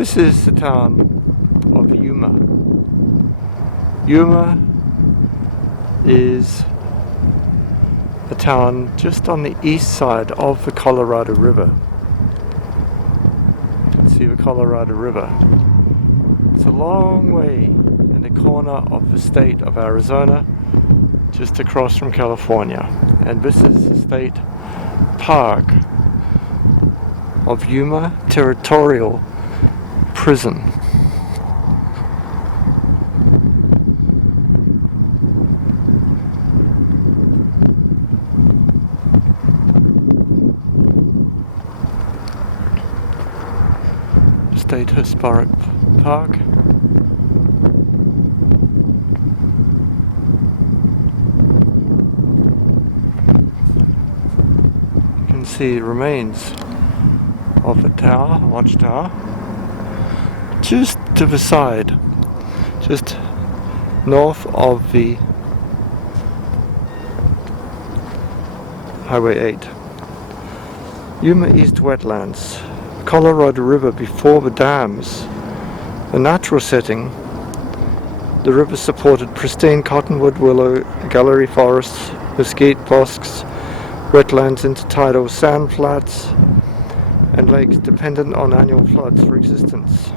This is the town of Yuma. Yuma is a town just on the east side of the Colorado River. You can see the Colorado River. It's a long way in the corner of the state of Arizona, just across from California. And this is the state park of Yuma Territorial Prison. State Historic Park. You can see remains of the tower, watchtower, just to the side, just north of the Highway 8. Yuma East Wetlands, Colorado River before the dams. The natural setting, the river supported pristine cottonwood, willow, gallery forests, mesquite bosques, wetlands, intertidal sand flats, and lakes dependent on annual floods for existence.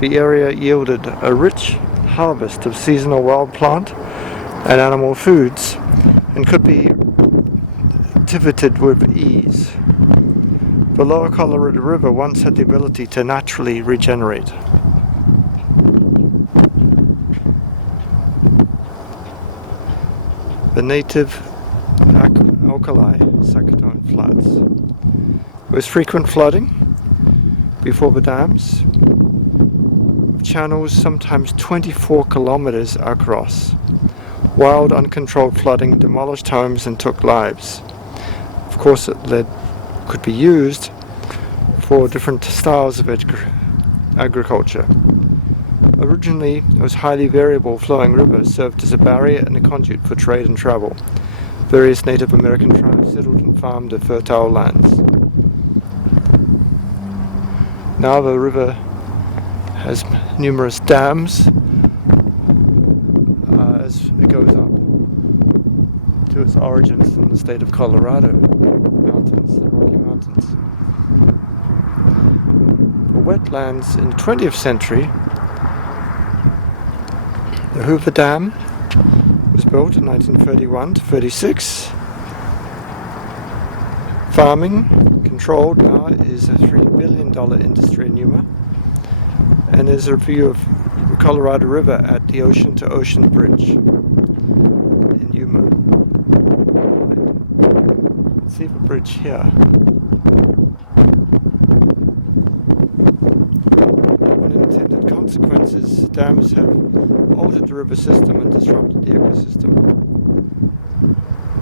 The area yielded a rich harvest of seasonal wild plant and animal foods and could be cultivated with ease. The lower Colorado River once had the ability to naturally regenerate. The native alkali Saccatone flats. There was frequent flooding before the dams. Channels sometimes 24 kilometers across. Wild, uncontrolled flooding demolished homes and took lives. Of course, it could be used for different styles of agriculture. Originally, it was highly variable flowing river, served as a barrier and a conduit for trade and travel. Various Native American tribes settled and farmed the fertile lands. Now the river has numerous dams as it goes up to its origins in the state of Colorado, mountains, the Rocky Mountains. For wetlands in the 20th century, the Hoover Dam was built in 1931 to 36. Farming, controlled now, is a $3 billion industry in Yuma, and there's a view of the Colorado River at the Ocean to Ocean Bridge in Yuma. Let's see the bridge here. Unintended consequences, dams have altered the river system and disrupted the ecosystem.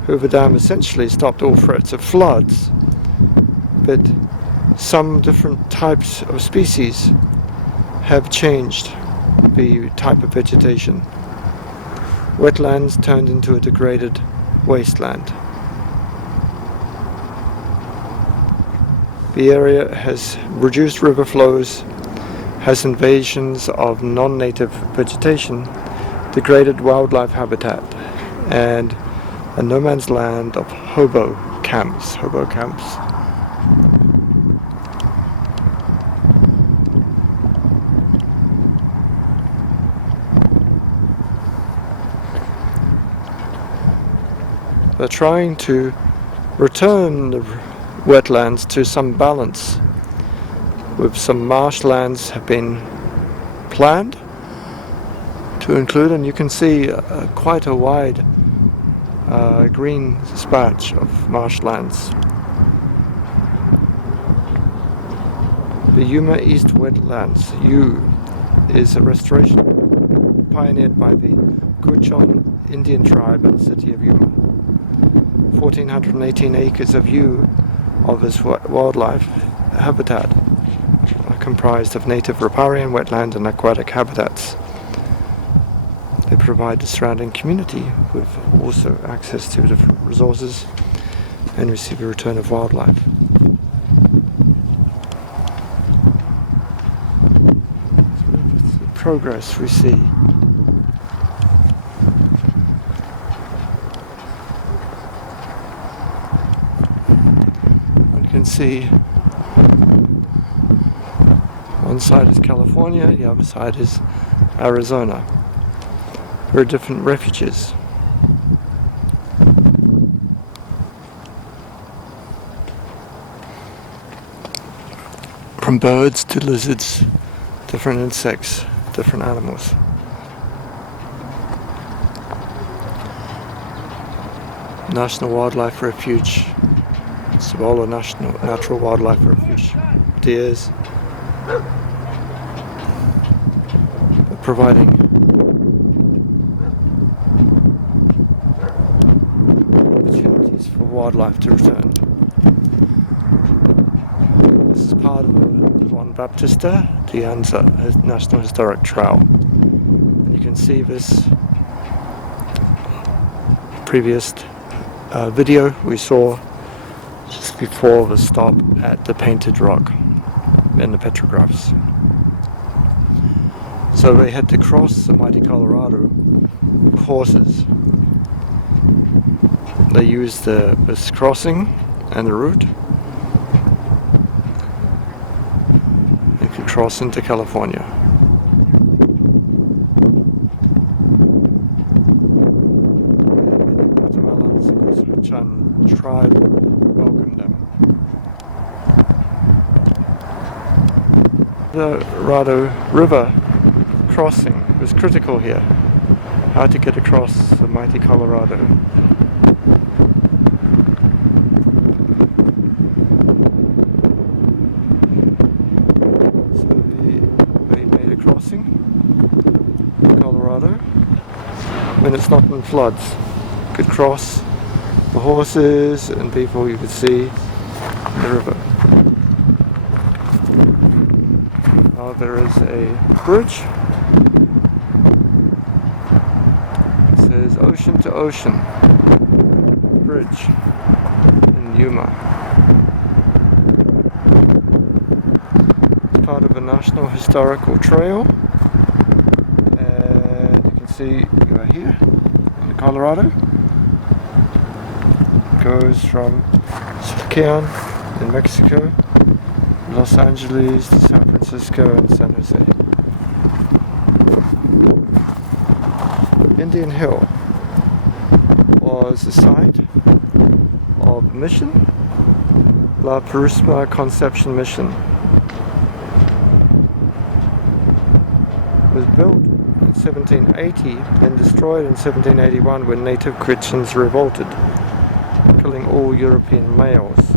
Hoover Dam essentially stopped all threats of floods, but some different types of species have changed the type of vegetation. Wetlands turned into a degraded wasteland. The area has reduced river flows, has invasions of non-native vegetation, degraded wildlife habitat, and a no man's land of hobo camps. They're trying to return the wetlands to some balance, with some marshlands have been planned to include, and you can see quite a wide green patch of marshlands. The Yuma East Wetlands, is a restoration pioneered by the Kuchon Indian tribe in the city of Yuma. 1,418 acres of of this wildlife habitat are comprised of native riparian, wetland and aquatic habitats. They provide the surrounding community with also access to different resources and receive a return of wildlife. progress we see. One can see one side is California, the other side is Arizona. Very different refuges. From birds to lizards, different insects, different animals. National Wildlife Refuge, Cibola Natural Wildlife Refuge, deers, providing opportunities for wildlife to return. This is part of Juan Baptista de Anza National Historic Trail. And you can see this previous video we saw just before the stop at the Painted Rock in the petrographs. So they had to cross the mighty Colorado with horses. They used this crossing and the route and could cross into California. Many Guatemalans and Chan tribe welcomed them. The Colorado River crossing was critical here. How to get across the mighty Colorado. So they made a crossing in Colorado when it's not in floods. Could cross the horses and people you could see in the river. Now there is a bridge. Is Ocean to Ocean Bridge in Yuma. It's part of a National Historical Trail, and you can see you are here in the Colorado. It goes from Spokane in Mexico, Los Angeles to San Francisco and San Jose. Indian Hill was the site of mission, La Purisma Conception Mission. It was built in 1780, then destroyed in 1781 when native Christians revolted, killing all European males.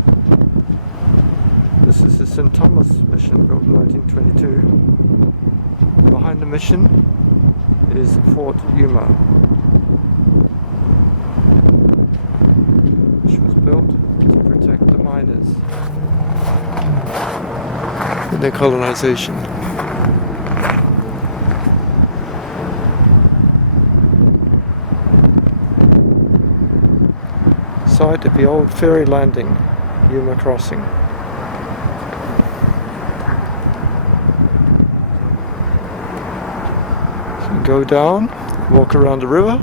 This is the St. Thomas Mission, built in 1922. Behind the mission is Fort Yuma, which was built to protect the miners in their colonization. Site of the old ferry landing, Yuma Crossing. Go down, walk around the river.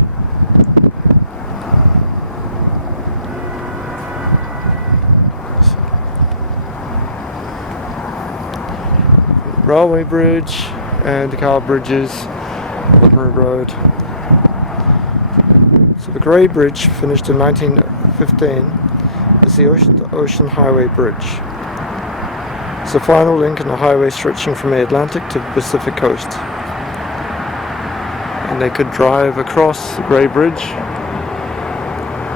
Railway bridge and the car bridges, Woodbury Road. So the Grey Bridge, finished in 1915, is the Ocean to Ocean Highway Bridge. It's the final link in the highway stretching from the Atlantic to the Pacific coast. And they could drive across the Grey Bridge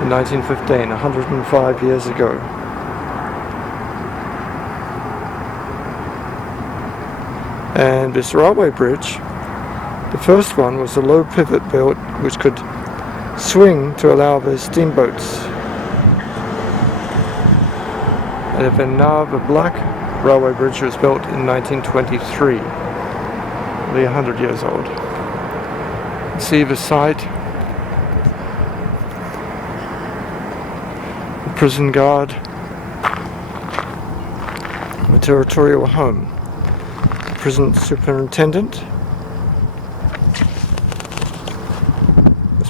in 1915, 105 years ago. And this railway bridge, the first one was a low pivot built which could swing to allow the steamboats. And then now the black railway bridge was built in 1923, nearly 100 years old. See the site, the prison guard, the territorial home, the prison superintendent,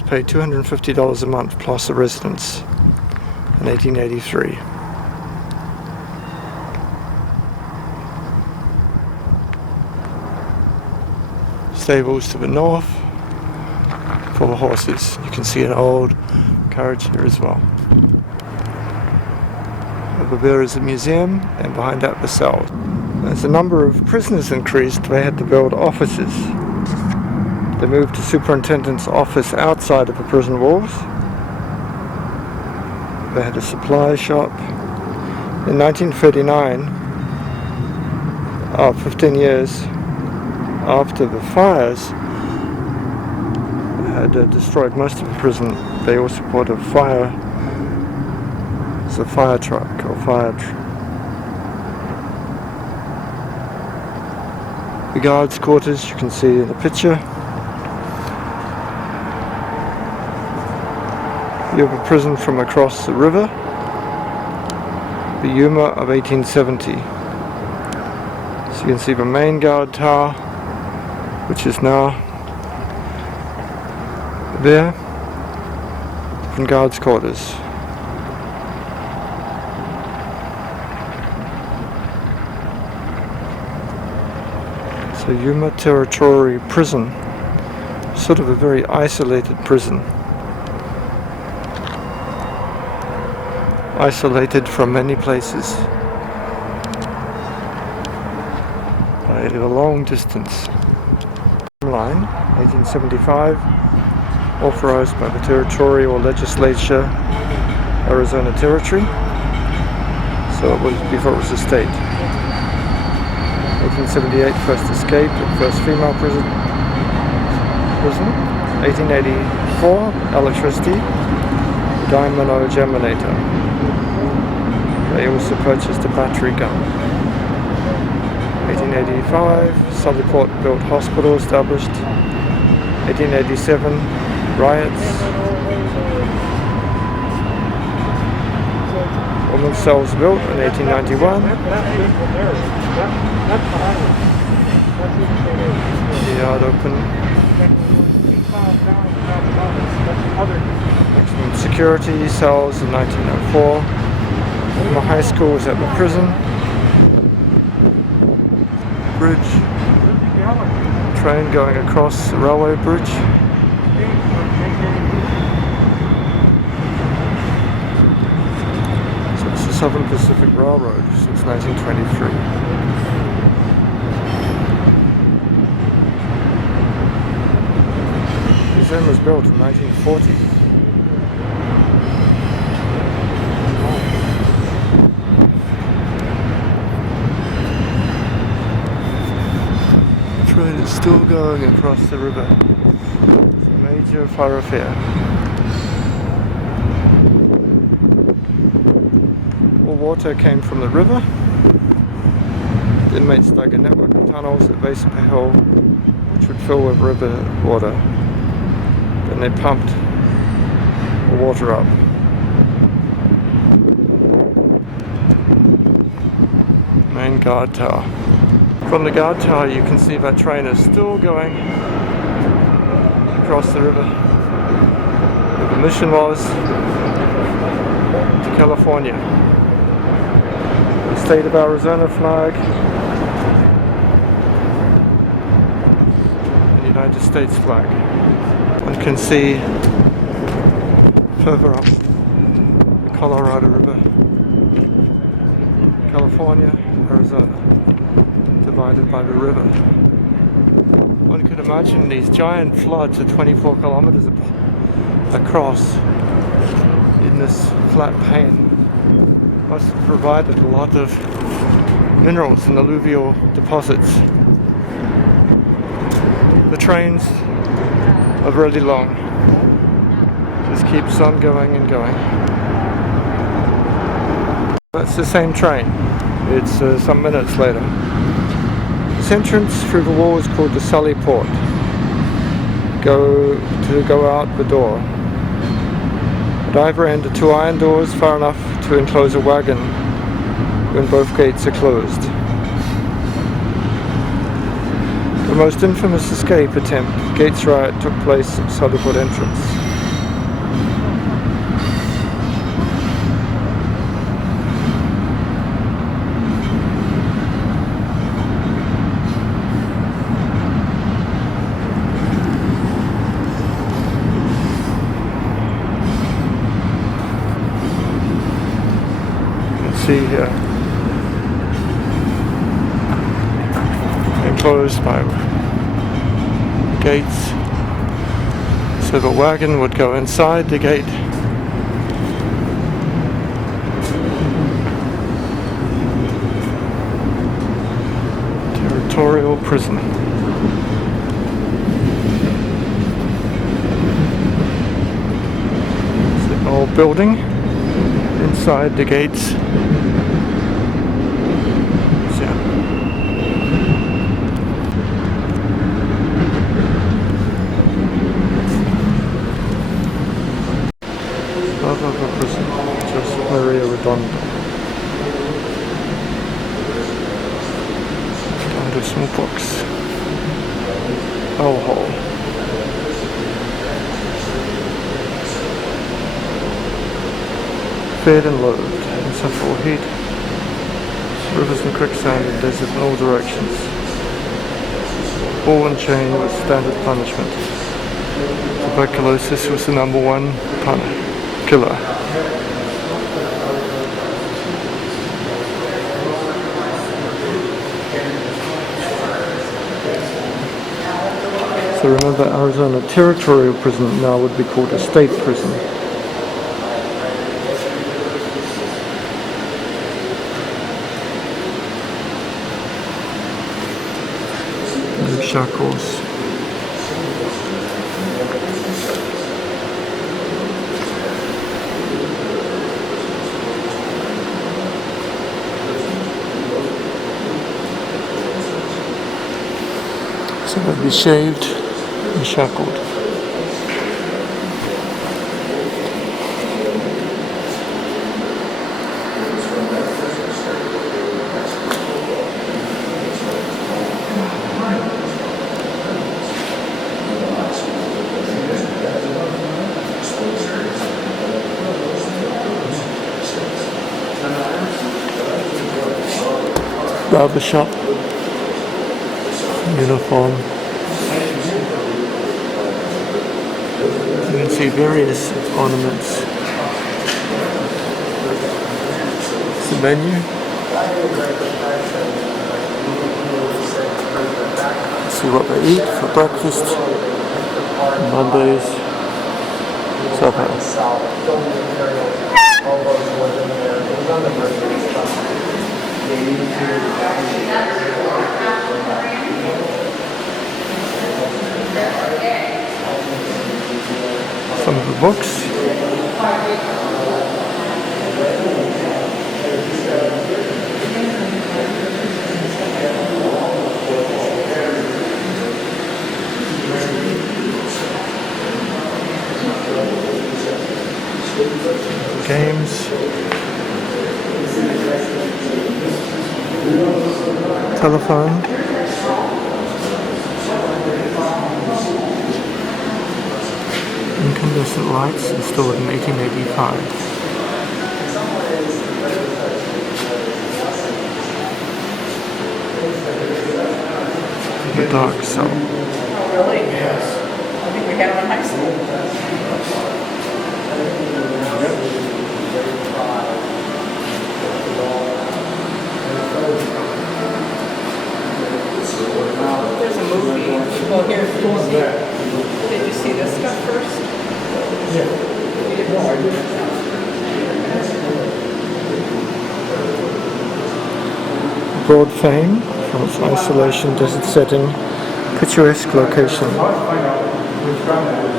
paid $250 a month plus a residence in 1883. Stables to the north for the horses. You can see an old carriage here as well. Over there is a museum, and behind that the cells. As the number of prisoners increased, they had to build offices. They moved the superintendent's office outside of the prison walls. They had a supply shop. In 1939, 15 years after the fires had destroyed most of the prison, they also bought a fire truck or the guards' quarters you can see in the picture. You have a prison from across the river, the Yuma of 1870. So you can see the main guard tower, which is now there, from guards' quarters. So Yuma Territorial Prison, sort of a very isolated prison. Isolated from many places by a long distance. Line, 1875, authorized by the territorial legislature, Arizona Territory. So it was before it was a state. 1878, first escape and first female prison. 1884, electricity, dynamo germinator. They also purchased a battery gun. 1885, Southport built hospital established. 1887, riots. Women's cells built in 1891. The yard open. Maximum security cells in 1904. My high school was at the prison. Bridge. Train going across the railway bridge. So it's the Southern Pacific Railroad since 1923. The museum was built in 1940. The train is still going across the river. It's a major thoroughfare. All water came from the river. The inmates dug a network of tunnels at the base of the hill, which would fill with river water. Then they pumped the water up. Main guard tower. From the guard tower you can see that train is still going across the river. Where the mission was to California. The state of Arizona flag. The United States flag. One can see further up the Colorado River. California, Arizona, divided by the river. One could imagine these giant floods of 24 kilometers across in this flat plain must have provided a lot of minerals and alluvial deposits. The trains are really long. Just keeps on going and going. That's the same train. It's some minutes later. This entrance through the wall is called the Sully Port. Go out the door. At either end are two iron doors far enough to enclose a wagon when both gates are closed. The most infamous escape attempt, Gates riot, took place at Southport entrance. see here. Enclosed by gates. So the wagon would go inside the gate. Territorial Prison. It's an old building. Inside the gates. Prison, just Maria Redondo. Died of smallpox. Hole. Fed and loathed in central heat. Rivers and quicksand and desert in all directions. Ball and chain was standard punishment. Tuberculosis was the number one killer. So remember, Arizona Territorial Prison now would be called a state prison. No shackles. So they'd be shaved and shackled. Barber shop. Uniform. You can see various ornaments. It's the menu. See what they eat for breakfast. Mondays. Supper. Some of the books. Games. Telephone. Incandescent lights installed in 1885. The dark cell. Oh, really? Yes. I think we had it in high school. There's a movie. Well, here, did you see this stuff first? Yeah. No, I didn't. Broad fame from its isolation, desert setting, picturesque location,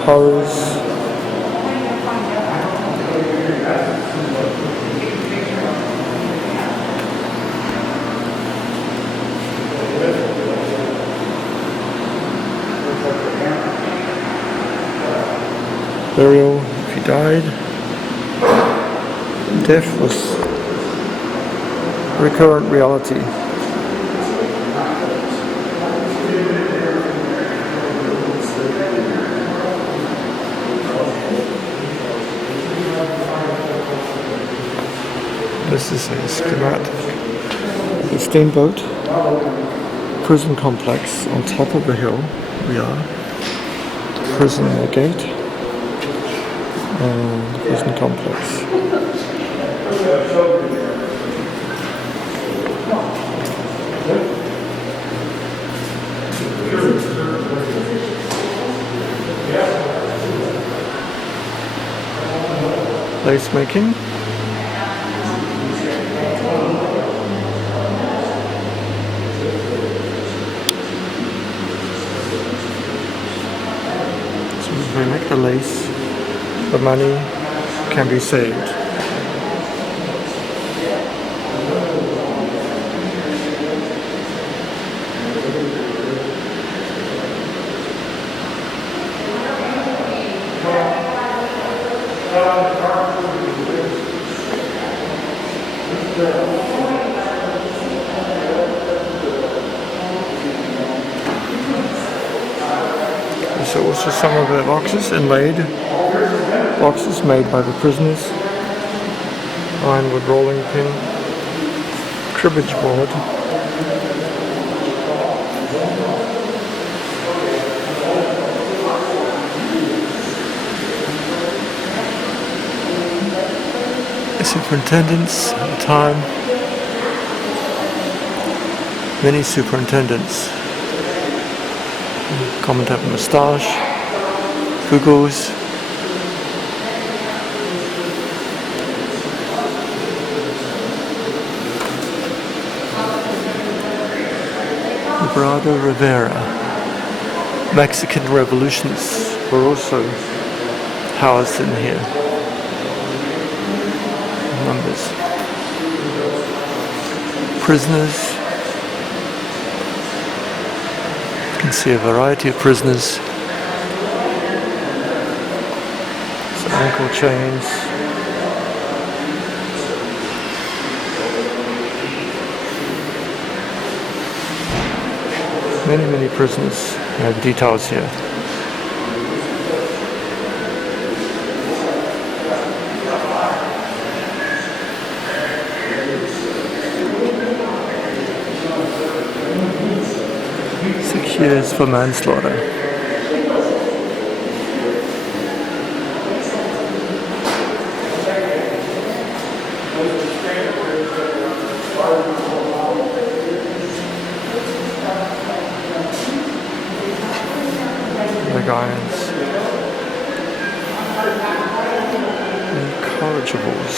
horrors, burial if he died. Death was recurrent reality. This is a schematic. The steamboat prison complex on top of the hill. We are. Prison gate and prison complex. Lace making. So if we make the lace, the money can be saved. There's also some of the boxes, inlaid boxes made by the prisoners. Ironwood rolling pin, cribbage board, superintendents at the time, many superintendents, comment up moustache, googles, Librado Rivera. Mexican revolutions were also housed in here. Numbers. Prisoners. You can see a variety of prisoners. Some ankle chains. Many prisoners. You have details here. Years for manslaughter. Leg irons. Incorrigibles.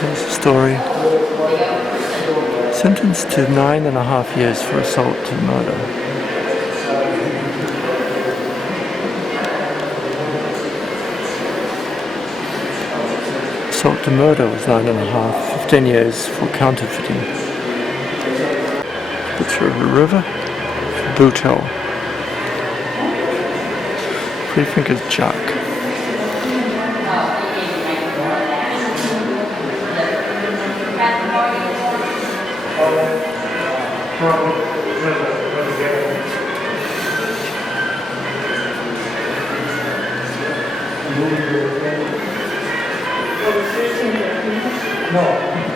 Here's the story. Sentenced to 9.5 years for assault and murder. Assault to murder was 9.5, 15 years for counterfeiting. Picture of a river, boot hill. Three-fingered jack.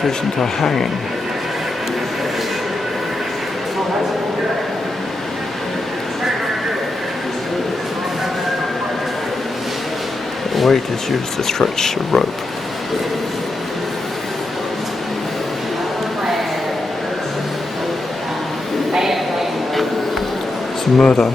Invitation to hanging. Weight is used to stretch a rope. It's murder.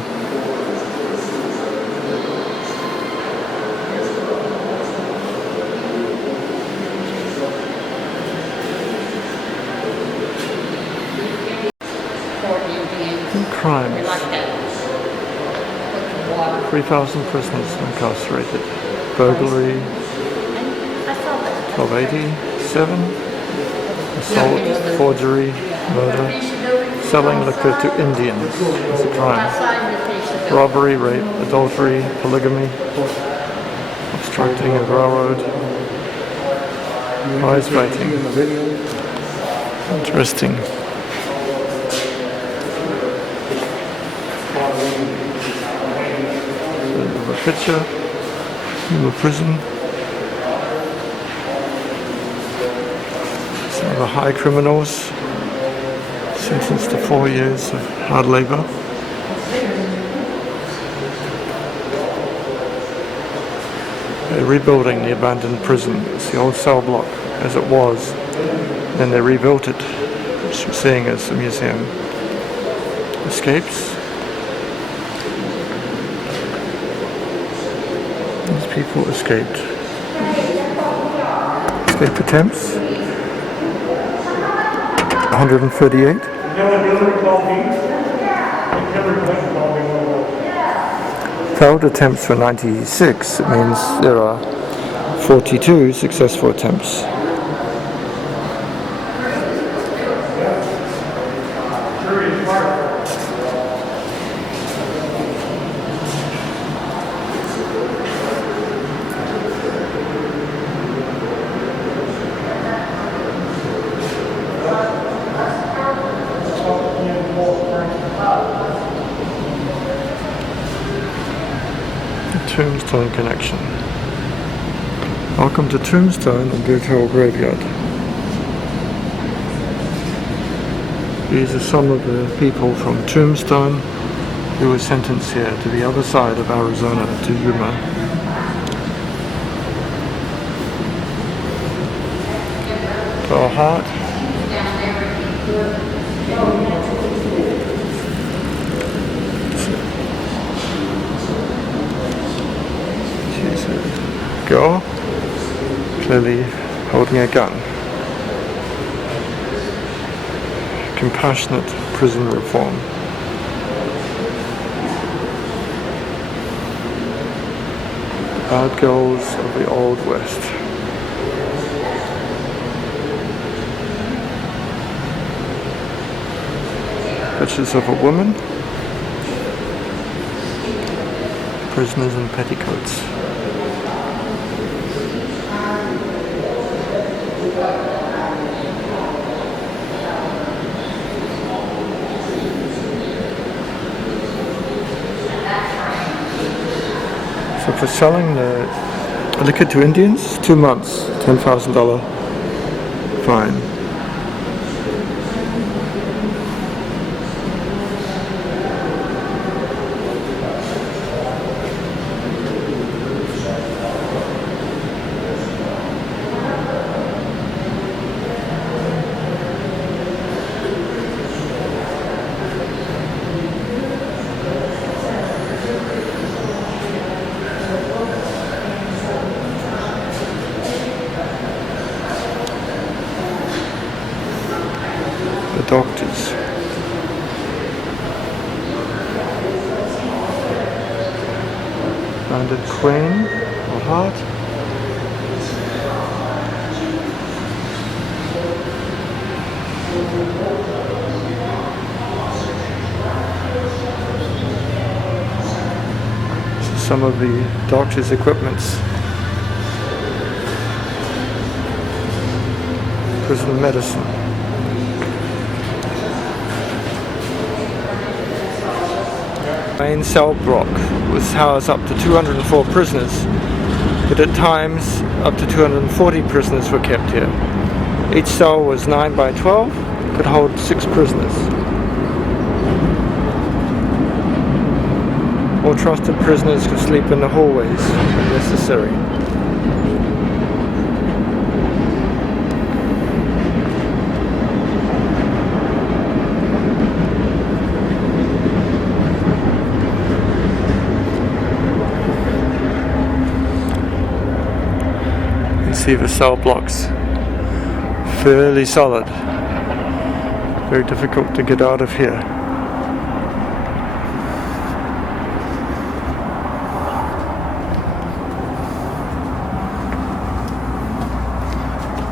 Crimes. 3,000 prisoners incarcerated. Burglary, 1287. Assault, forgery, murder. Selling liquor to Indians is a crime. Robbery, rape, adultery, polygamy. Obstructing a railroad. Prize fighting. Interesting. Picture, Yuma Prison. the high criminals sentenced to 4 years of hard labour. They're rebuilding the abandoned prison. It's the old cell block as it was. Then they rebuilt it, which we're seeing as a museum. Escapes. These people escaped. Escape attempts. 138. Failed attempts were 96. It means there are 42 successful attempts. Tombstone connection. Welcome to Tombstone and Boothole Graveyard. These are some of the people from Tombstone who were sentenced here to the other side of Arizona, to Yuma. Pearl Heart. Girl, clearly holding a gun. Compassionate prison reform. Bad girls of the Old West. Pictures of a woman. Prisoners in petticoats. So for selling the liquor to Indians, 2 months, $10,000 fine. Doctors. Banded Queen or Heart. This is some of the doctor's equipments. Prison medicine. Main cell block was housed up to 204 prisoners, but at times up to 240 prisoners were kept here. Each cell was 9 by 12, could hold 6 prisoners. More trusted prisoners could sleep in the hallways when necessary. See the cell blocks, fairly solid, very difficult to get out of here.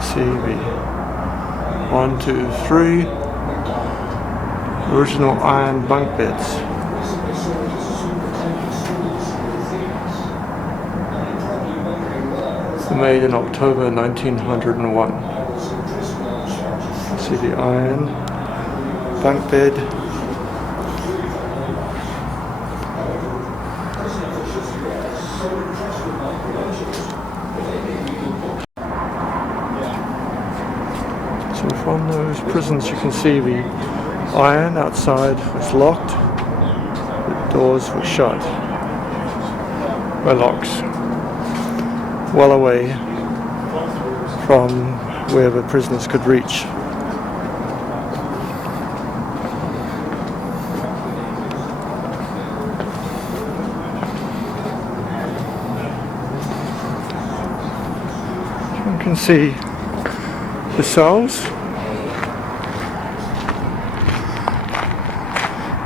See the 1, 2, 3 original iron bunk beds. Made in October 1901. See the iron bunk bed. Some From those prisons you can see the iron outside was locked, the doors were shut by locks, well away from where the prisoners could reach. You can see the cells.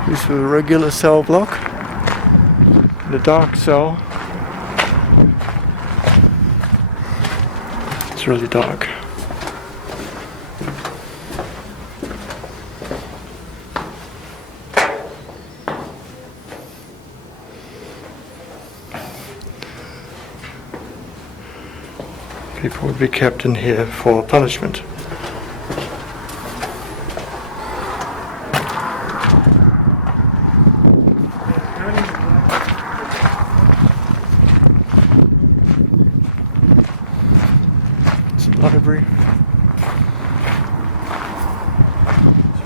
This is a regular cell block. The dark cell. It's really dark. People would be kept in here for punishment. It's a library.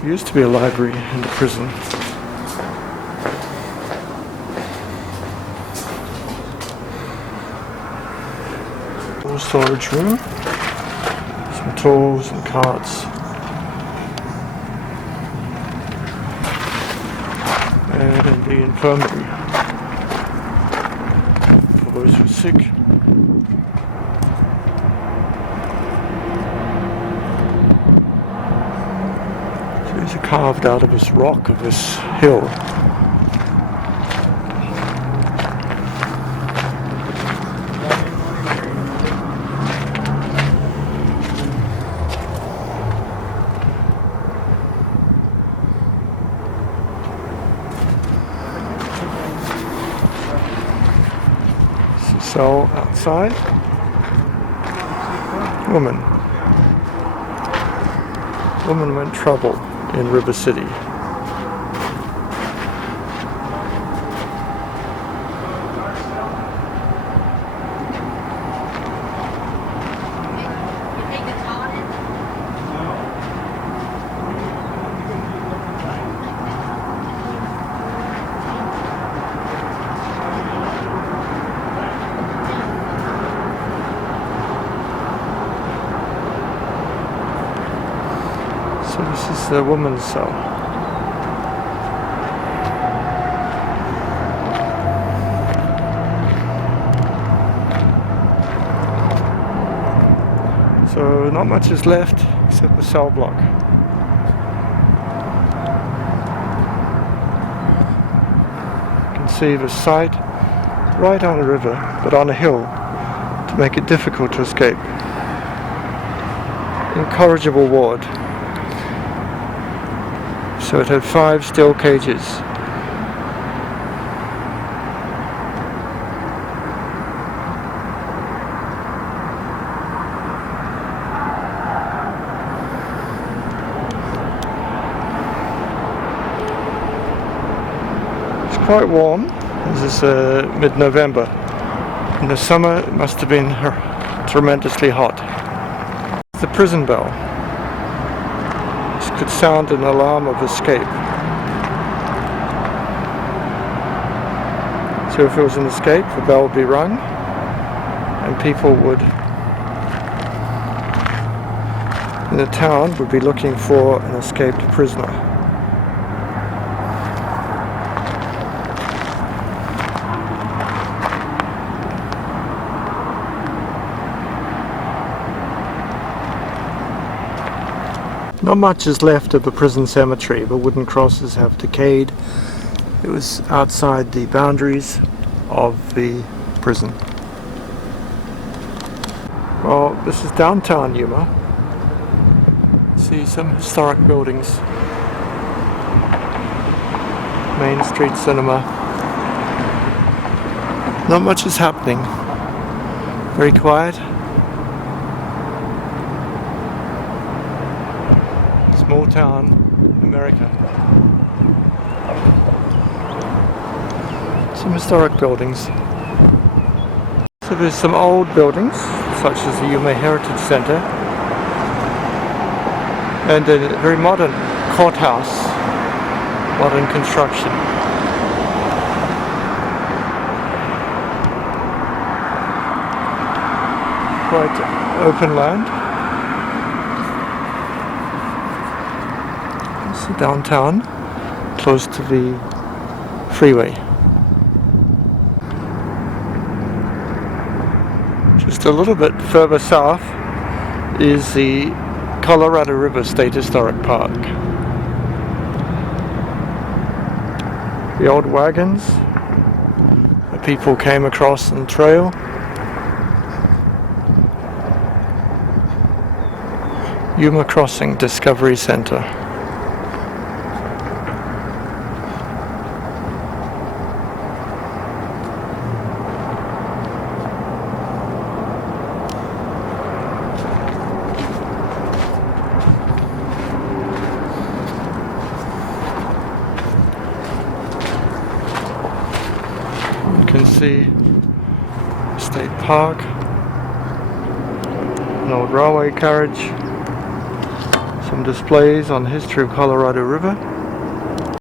There used to be a library in the prison. Storage room, some tools and carts, and the infirmary for those who are sick. So these are carved out of this rock of this hill. So outside, woman went trouble in River City. So this is the woman's cell. So not much is left except the cell block. You can see the site right on a river, but on a hill, to make it difficult to escape. Incorrigible ward. So it had 5 steel cages. It's quite warm. This is mid-November. In the summer it must have been tremendously hot. The prison bell. Could sound an alarm of escape. So if it was an escape, the bell would be rung and people would in the town would be looking for an escaped prisoner. Not much is left of the prison cemetery. The wooden crosses have decayed. It was outside the boundaries of the prison. Well, this is downtown Yuma. See some historic buildings. Main Street Cinema. Not much is happening. Very quiet. Small town, America. Some historic buildings. So there's some old buildings, such as the Yuma Heritage Center. and a very modern courthouse, modern construction. Quite open land. It's downtown, close to the freeway. Just a little bit further south is the Colorado River State Historic Park. The old wagons that people came across on the trail. Yuma Crossing Discovery Center. You can see State Park, an old railway carriage, some displays on the history of Colorado River,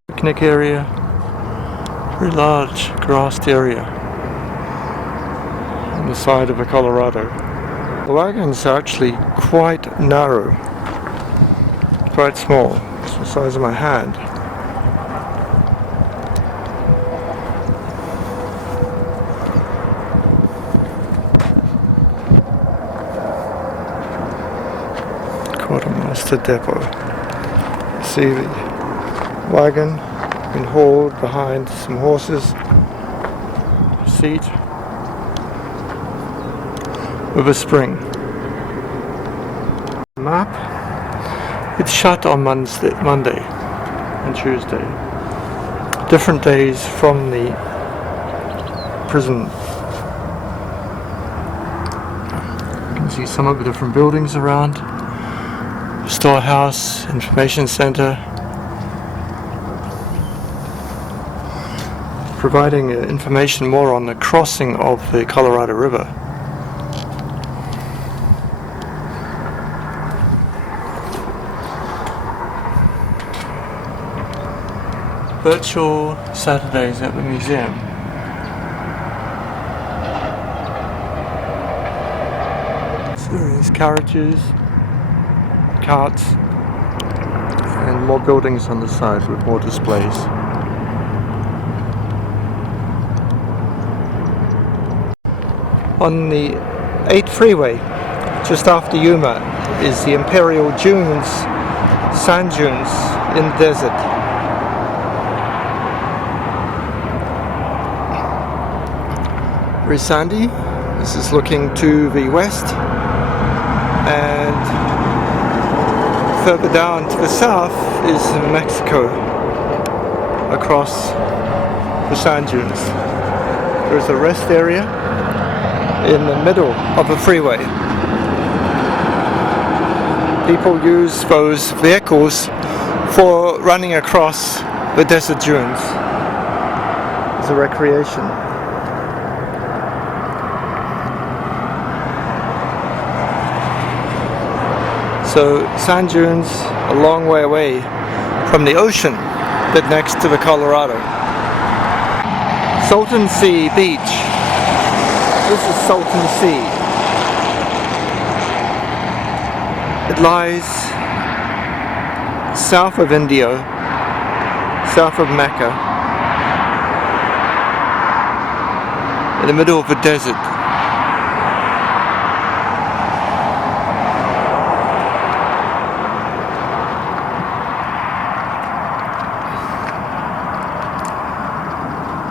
picnic area, very large grassed area on the side of the Colorado. The wagons are actually quite narrow, quite small, it's the size of my hand. Quartermaster Depot. See the wagon being hauled behind some horses. Seat with a spring. Map. It's shut on Monday and Tuesday. Different days from the prison. You can see some of the different buildings around. Storehouse, information center, providing information more on the crossing of the Colorado River. Virtual Saturdays at the museum. Serious carriages, carts, and more buildings on the side with more displays. On the 8 freeway, just after Yuma, is the Imperial Dunes, sand dunes in the desert. Very sandy. This is looking to the west, and further down to the south is Mexico across the sand dunes. There's a rest area in the middle of the freeway. People use those vehicles for running across the desert dunes as a recreation. So sand dunes a long way away from the ocean that next to the Colorado. Salton Sea Beach. This is Salton Sea. It lies south of Indio, south of Mecca, in the middle of the desert.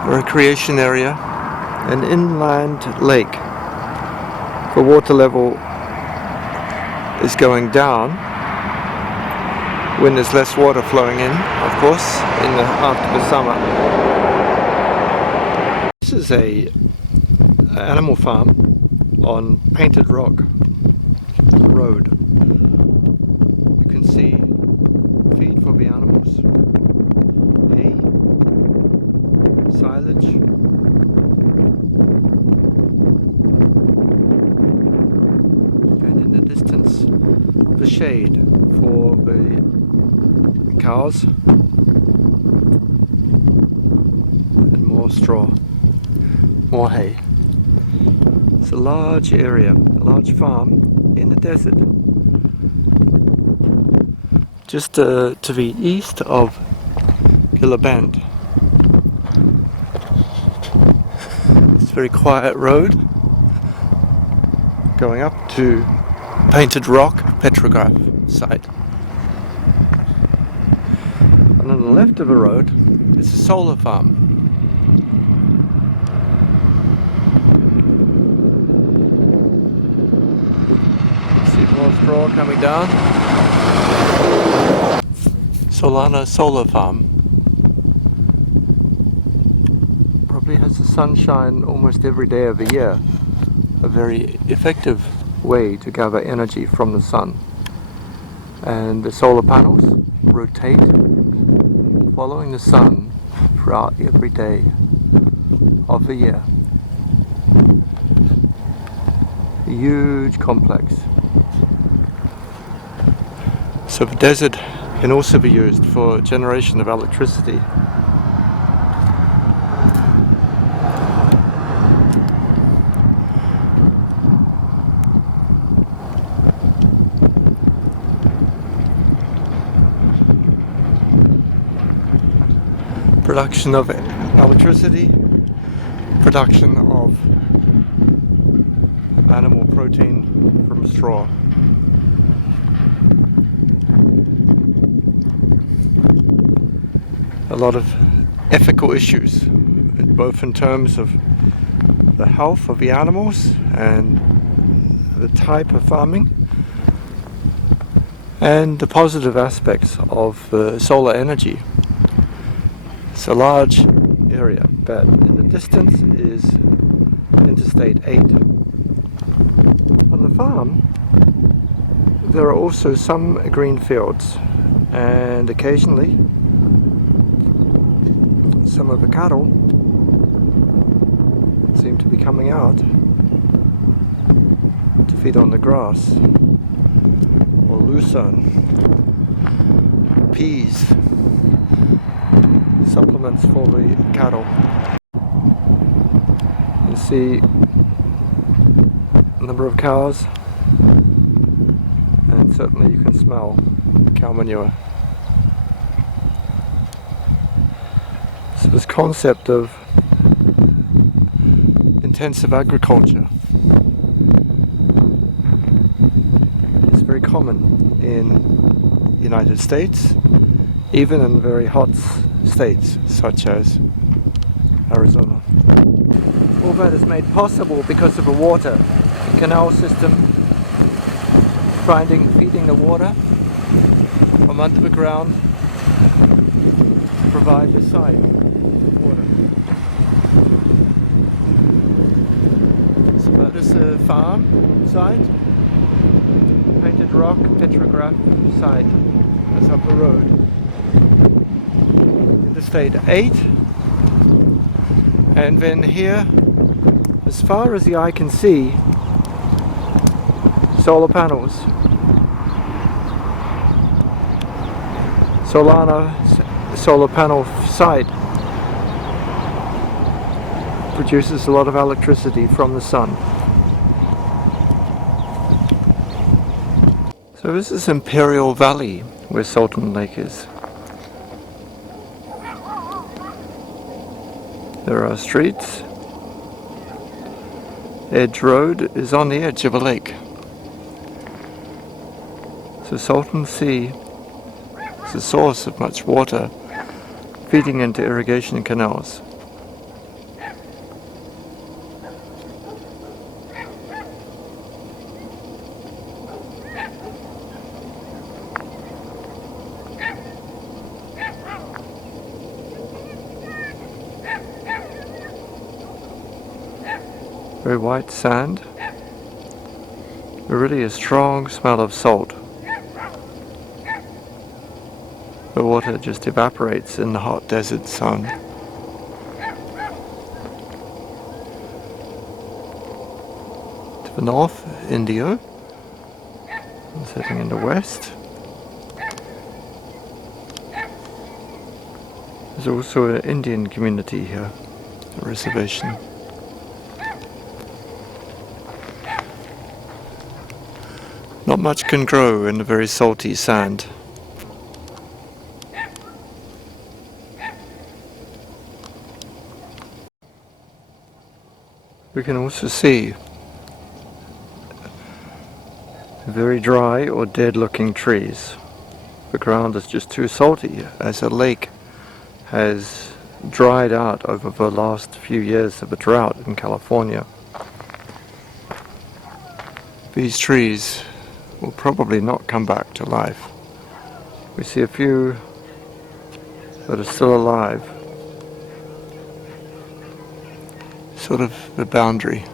Recreation area, an inland lake. The water level is going down when there's less water flowing in, of course, after the summer. This is a animal farm on Painted Rock Road. You can see feed for the animals, hay, silage, and in the distance the shade for the cows and more straw, more hay. It's a large area, a large farm in the desert, just to the east of Bend. It's a very quiet road going up to Painted Rock petrograph site. And on the left of the road is a solar farm. See more straw coming down. Solana Solar Farm. Probably has the sunshine almost every day of the year. A very effective way to gather energy from the sun. And the solar panels rotate following the sun throughout every day of the year. A huge complex. So the desert can also be used for generation of electricity. Production of electricity, production of animal protein from straw. A lot of ethical issues, both in terms of the health of the animals and the type of farming, and the positive aspects of solar energy. It's a large area, but in the distance is Interstate 8. On the farm, there are also some green fields, and occasionally some of the cattle seem to be coming out to feed on the grass or lucerne, peas, supplements for the cattle. You see a number of cows, and certainly you can smell cow manure. So this concept of intensive agriculture is very common in the United States, even in very hot states such as Arizona. All that is made possible because of a water canal system feeding the water from under the ground to provide the site with water. So that is a farm site, Painted Rock petrograph site. That's up the road. Interstate 8, and then here, as far as the eye can see, solar panels. Solana solar panel site produces a lot of electricity from the sun. So this is Imperial Valley, where Salton Lake is. There are streets. Edge Road is on the edge of a lake. So Salton Sea is the source of much water feeding into irrigation canals. Very white sand. Really a strong smell of salt. The water just evaporates in the hot desert sun. To the north, Indio. There's Setting in the west. There's also an Indian community here, a reservation. Not much can grow in the very salty sand. We can also see very dry or dead looking trees. The ground is just too salty as a lake has dried out over the last few years of a drought in California. These trees will probably not come back to life. We see a few that are still alive. Sort of the boundary.